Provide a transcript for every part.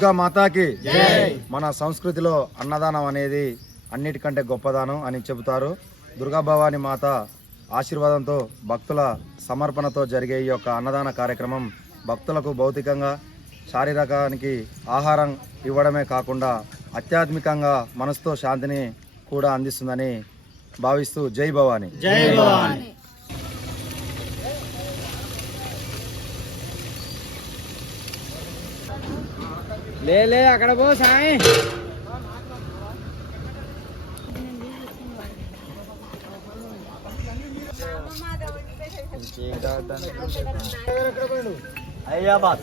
దుర్గా మాతాకి మన సంస్కృతిలో అన్నదానం అనేది అన్నిటికంటే గొప్పదానం అని చెబుతారు. దుర్గా భవాని మాత ఆశీర్వాదంతో భక్తుల సమర్పణతో జరిగే ఈ యొక్క అన్నదాన కార్యక్రమం భక్తులకు భౌతికంగా శారీరకానికి ఆహారం ఇవ్వడమే కాకుండా ఆధ్యాత్మికంగా మనసుతో శాంతిని కూడా అందిస్తుందని భావిస్తూ జై భవాని. జై భవాని. లే అక్కడ పో సాయి. హైదరాబాద్.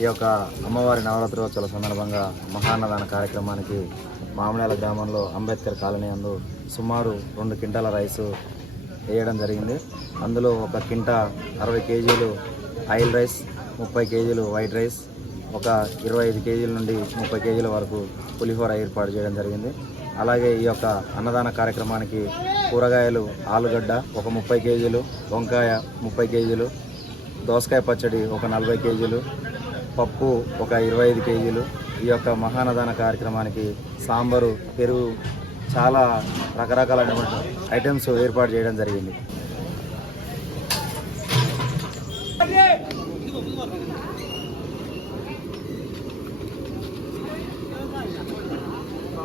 ఈ యొక్క అమ్మవారి నవరాత్రోత్సవాల సందర్భంగా మహాన్నదాన కార్యక్రమానికి మామిడాల గ్రామంలో అంబేద్కర్ కాలనీ అందు సుమారు రెండు క్వింటాల రైసు వేయడం జరిగింది. అందులో ఒక కింట అరవై కేజీలు ఆయిల్ రైస్ ముప్పై కేజీలు వైట్ రైస్ ఒక ఇరవై ఐదు కేజీల నుండి ముప్పై కేజీల వరకు పులిహోర ఏర్పాటు చేయడం జరిగింది. అలాగే ఈ యొక్క అన్నదాన కార్యక్రమానికి కూరగాయలు ఆలుగడ్డ ఒక ముప్పై కేజీలు వంకాయ ముప్పై కేజీలు దోసకాయ పచ్చడి ఒక నలభై కేజీలు పప్పు ఒక ఇరవై ఐదు కేజీలు. ఈ యొక్క మహానదాన కార్యక్రమానికి సాంబారు పెరుగు చాలా రకరకాలైనటువంటి ఐటమ్స్ ఏర్పాటు చేయడం జరిగింది.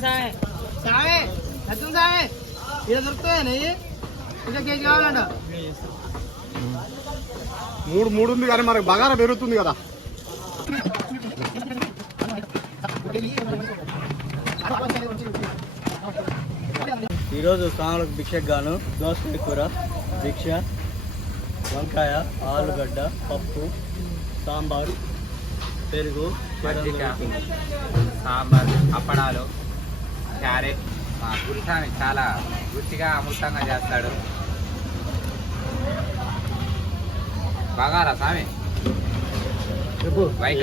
సాయి సత్యం సాయి ఇలా దొరుకుతాయి నెయ్యి ఇంకా కేజీ కావాలంట మూడు మూడు ఉంది కానీ మనకు బగారా పెరుగుతుంది కదా. ఈరోజు స్నానాలకు భిక్షకు గాను దోసకాయ కూర భిక్ష వంకాయ ఆలుగడ్డ పప్పు సాంబార్. పెరుగు మజ్జిగ సాంబార్ అప్పడాలు క్యారెట్. మా గురుస్వామి చాలా రుచిగా అమృతంగా చేస్తాడు. బాగారా స్వామి. వైట్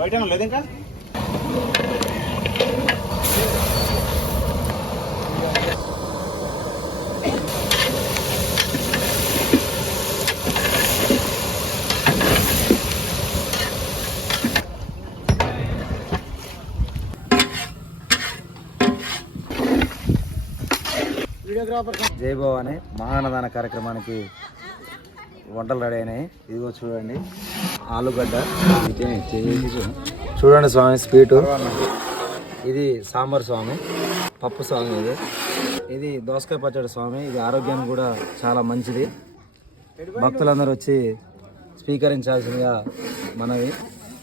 బయట లేదు ఇంకా? వీడియో జై భవాని. మహానదాన కార్యక్రమానికి వంటలు రెడీ అయినాయి. ఇదిగో చూడండి. ఆలుగడ్డ. చూడండి స్వామి స్వీటు. ఇది సాంబార్ స్వామి. పప్పు స్వామి ఇది. ఇది దోసకాయ పచ్చడి స్వామి. ఇది ఆరోగ్యానికి కూడా చాలా మంచిది. భక్తులందరూ వచ్చి స్వీకరించాల్సిందిగా మనవి.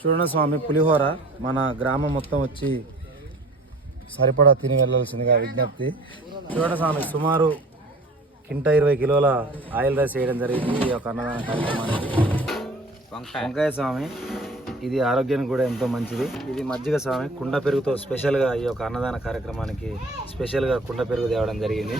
చూడండి స్వామి పులిహోర మన గ్రామం మొత్తం వచ్చి సరిపడా తిని వెళ్ళాల్సిందిగా విజ్ఞప్తి. చూడండి స్వామి సుమారు కింట ఇరవై కిలోల ఆయిల్ రైస్ వేయడం జరిగింది. ఈ యొక్క అన్నదాన కార్యక్రమానికి. వంకాయ. స్వామి ఇది ఆరోగ్యానికి కూడా ఎంతో మంచిది. ఇది మజ్జిగ స్వామి కుండ పెరుగుతో స్పెషల్గా ఈ యొక్క అన్నదాన కార్యక్రమానికి స్పెషల్గా కుండ పెరుగు తేవడం జరిగింది.